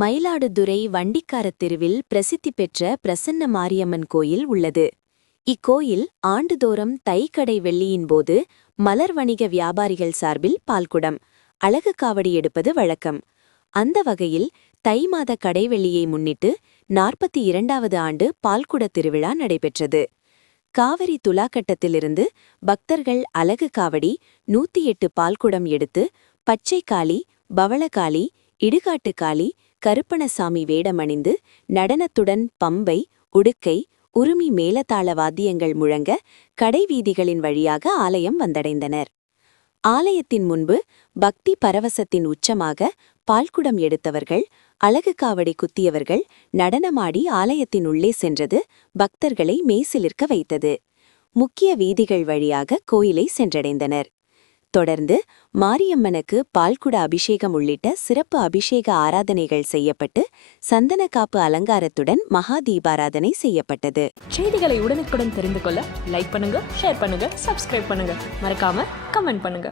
மயிலாடுதுறை வண்டிக்காரத் தெருவில் பிரசித்தி பெற்ற பிரசன்ன மாரியம்மன் கோயில் உள்ளது. இக்கோயில் ஆண்டுதோறும் தைக்கடை வெள்ளியின் போது மலர் வணிக வியாபாரிகள் சார்பில் பால்குடம் அழகு காவடி எடுப்பது வழக்கம். அந்த வகையில் தை மாத கடைவெள்ளியை முன்னிட்டு நாற்பத்தி இரண்டாவது ஆண்டு பால்குட திருவிழா நடைபெற்றது. காவிரி துலாக்கட்டத்திலிருந்து பக்தர்கள் அலகு காவடி நூத்தி எட்டு பால்குடம் எடுத்து பச்சை காளி பவளகாளி இடுகாட்டுக்காளி கருப்பணசாமி வேடமணிந்து நடனத்துடன் பம்பை உடுக்கை உருமி மேலதாள வாத்தியங்கள் முழங்க கடைவீதிகளின் வழியாக ஆலயம் வந்தடைந்தனர். ஆலயத்தின் முன்பு பக்தி பரவசத்தின் உச்சமாக பால்குடம் எடுத்தவர்கள் அழகு காவடி குத்தியவர்கள் நடனமாடி ஆலயத்தின் உள்ளே சென்றது பக்தர்களை மெய்சிலிர்க்க வைத்தது. முக்கிய வீதிகள் வழியாக கோயிலை சென்றடைந்தனர். தொடர்ந்து மாரியம்மனுக்கு பால்குட அபிஷேகம் உள்ளிட்ட சிறப்பு அபிஷேக ஆராதனைகள் செய்யப்பட்டு சந்தன காப்பு அலங்காரத்துடன் மகா தீபாராதனை செய்யப்பட்டது. செய்திகளை உடனுக்குடன் தெரிந்து கொள்ள லைக் பண்ணுங்க ஷேர் பண்ணுங்க சப்ஸ்கிரைப் பண்ணுங்க. மறக்காம கமெண்ட் பண்ணுங்க.